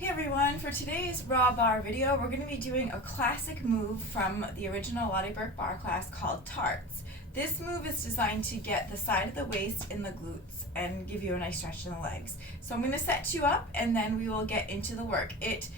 Hey everyone, for today's raw bar video, we're going to be doing a classic move from the original Lotte Berk bar class called tarts. This move is designed to get the side of the waist in the glutes and give you a nice stretch in the legs. So I'm going to set you up and then we will get into the work. It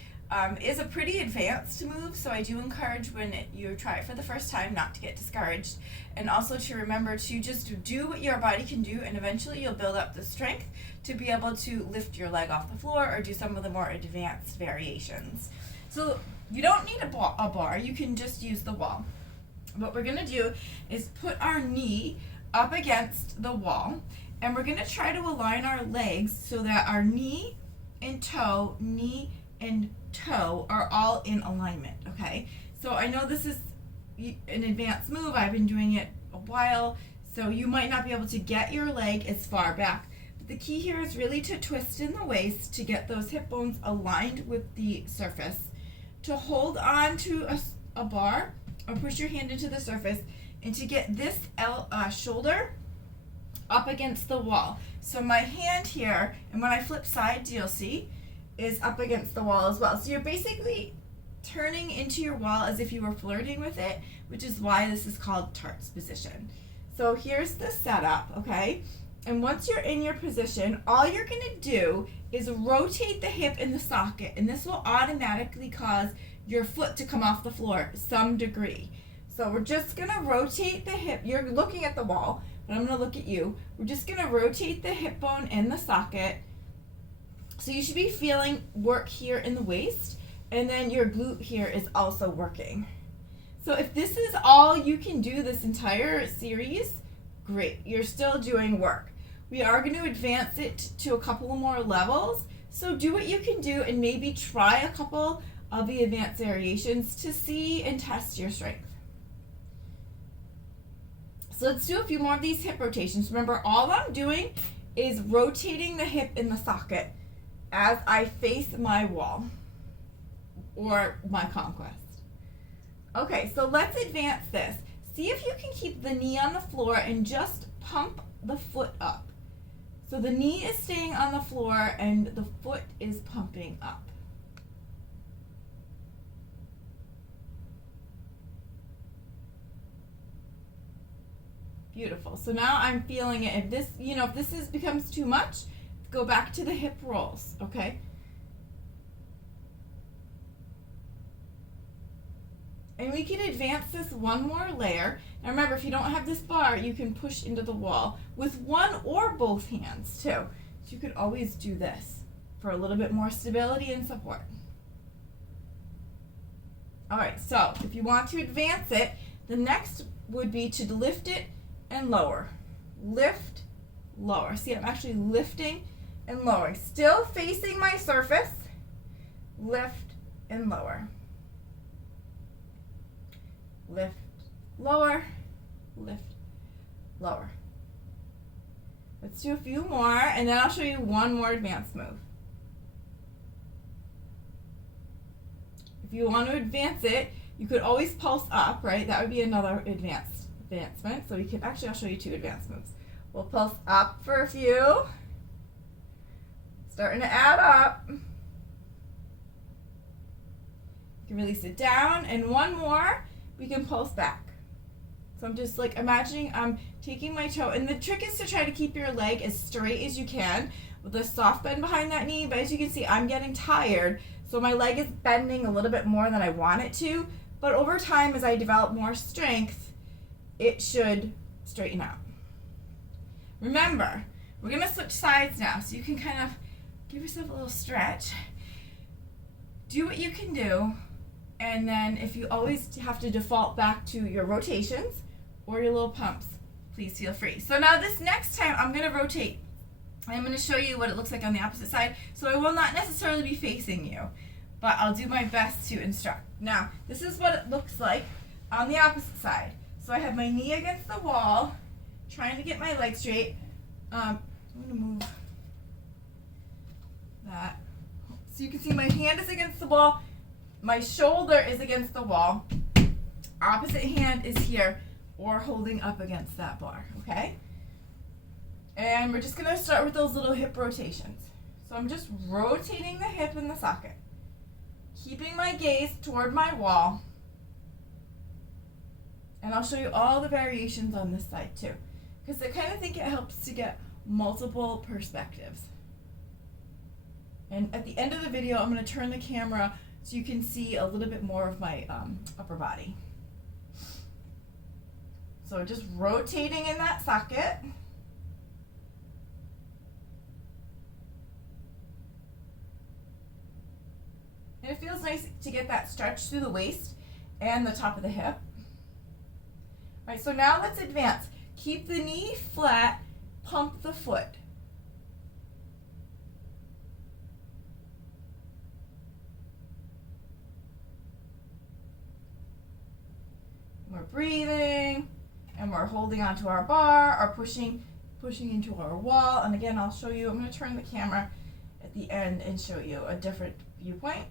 is a pretty advanced move, so I do encourage when you try it for the first time not to get discouraged, and also to remember to just do what your body can do, and eventually you'll build up the strength to be able to lift your leg off the floor or do some of the more advanced variations. So you don't need a bar, you can just use the wall. What we're going to do is put our knee up against the wall, and we're going to try to align our legs so that our knee and toe are all in alignment, okay? So I know this is an advanced move. I've been doing it a while, so you might not be able to get your leg as far back. But the key here is really to twist in the waist to get those hip bones aligned with the surface, to hold on to a bar or push your hand into the surface, and to get this shoulder up against the wall. So my hand here, and when I flip sides, you'll see, is up against the wall as well. So you're basically turning into your wall as if you were flirting with it, which is why this is called tarts position. So here's the setup, okay? And once you're in your position, all you're gonna do is rotate the hip in the socket, and this will automatically cause your foot to come off the floor some degree. So we're just gonna rotate the hip. You're looking at the wall, but I'm gonna look at you. We're just gonna rotate the hip bone in the socket. So you should be feeling work here in the waist, and then your glute here is also working. So if this is all you can do this entire series, great, you're still doing work. We are going to advance it to a couple more levels, so do what you can do and maybe try a couple of the advanced variations to see and test your strength. So let's do a few more of these hip rotations. Remember, all I'm doing is rotating the hip in the socket as I face my wall or my conquest. Okay, so let's advance this. See if you can keep the knee on the floor and just pump the foot up. So the knee is staying on the floor and the foot is pumping up. Beautiful. So now I'm feeling it. If this becomes too much, go back to the hip rolls, okay? And we can advance this one more layer. Now remember, if you don't have this bar, you can push into the wall with one or both hands too. So you could always do this for a little bit more stability and support. All right, so if you want to advance it, the next would be to lift it and lower. Lift, lower. See, I'm actually lifting and lowering. Still facing my surface. Lift and lower. Lift, lower, lift, lower. Let's do a few more, and then I'll show you one more advanced move. If you want to advance it, you could always pulse up, right? That would be another advancement. So we could actually, I'll show you two advanced moves. We'll pulse up for a few. Starting to add up. You can release it down, and one more, we can pulse back. So I'm just like imagining I'm taking my toe, and the trick is to try to keep your leg as straight as you can with a soft bend behind that knee, but as you can see, I'm getting tired, so my leg is bending a little bit more than I want it to, but over time, as I develop more strength, it should straighten out. Remember, we're gonna switch sides now, so you can kind of give yourself a little stretch. Do what you can do, and then if you always have to default back to your rotations or your little pumps, please feel free. So now this next time I'm going to rotate. I'm going to show you what it looks like on the opposite side. So I will not necessarily be facing you, but I'll do my best to instruct. Now, this is what it looks like on the opposite side. So I have my knee against the wall, trying to get my leg straight. I'm going to move that. So you can see my hand is against the wall. My shoulder is against the wall. Opposite hand is here or holding up against that bar, okay? And we're just gonna start with those little hip rotations. So So I'm just rotating the hip in the socket, keeping my gaze toward my wall. And I'll show you all the variations on this side too, because I kind of think it helps to get multiple perspectives. And at the end of the video, I'm going to turn the camera so you can see a little bit more of my upper body. So just rotating in that socket. And it feels nice to get that stretch through the waist and the top of the hip. All right, so now let's advance. Keep the knee flat, pump the foot. We're breathing, and we're holding onto our bar or pushing into our wall. And again, I'll show you, I'm going to turn the camera at the end and show you a different viewpoint.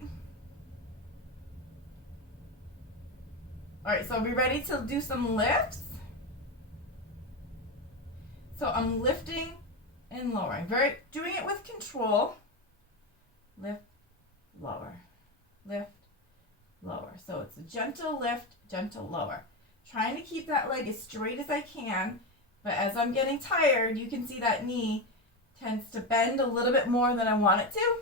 All right, so are we ready to do some lifts? So I'm lifting and lowering, doing it with control. Lift, lower, lift, lower. So it's a gentle lift, gentle lower. Trying to keep that leg as straight as I can, but as I'm getting tired, you can see that knee tends to bend a little bit more than I want it to.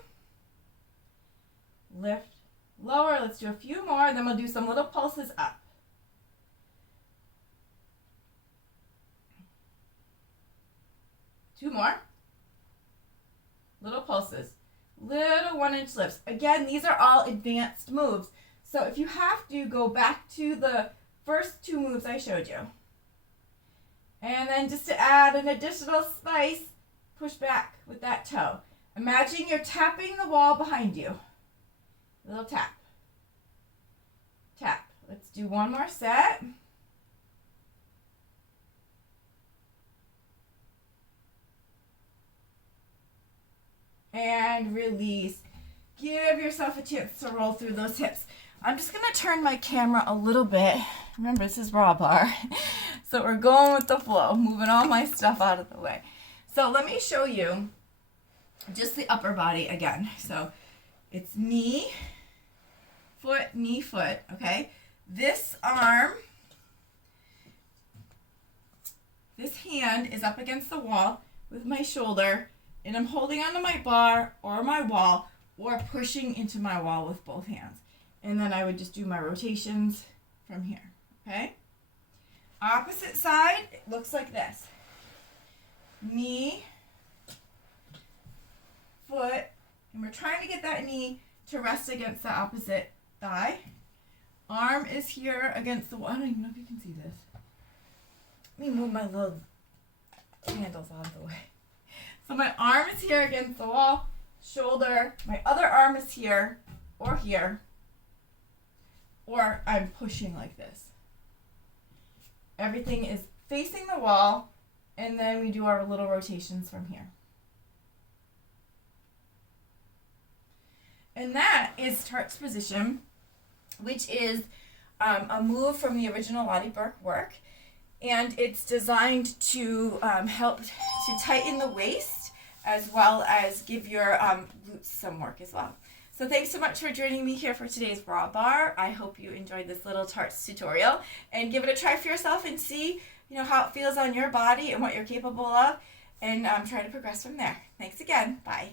Lift, lower. Let's do a few more, then we'll do some little pulses up. Two more. Little pulses. Little 1-inch lifts. Again, these are all advanced moves. So if you have to, go back to the first two moves I showed you. And then just to add an additional spice, push back with that toe. Imagine you're tapping the wall behind you. A little tap. Tap. Let's do one more set. And release. Give yourself a chance to roll through those hips. I'm just going to turn my camera a little bit. Remember, this is raw bar. So we're going with the flow, moving all my stuff out of the way. So let me show you just the upper body again. So it's knee, foot, okay? This arm, this hand is up against the wall with my shoulder, and I'm holding onto my bar or my wall or pushing into my wall with both hands. And then I would just do my rotations from here, okay? Opposite side, it looks like this. Knee, foot, and we're trying to get that knee to rest against the opposite thigh. Arm is here against the wall. I don't even know if you can see this. Let me move my little handles out of the way. So my arm is here against the wall, shoulder, my other arm is here, or I'm pushing like this. Everything is facing the wall, and then we do our little rotations from here. And that is Tart's position, which is a move from the original Lotte Berk work. And it's designed to help to tighten the waist as well as give your glutes some work as well. So thanks so much for joining me here for today's raw bar. I hope you enjoyed this little Tarts tutorial, and give it a try for yourself and see how it feels on your body and what you're capable of, and try to progress from there. Thanks again. Bye.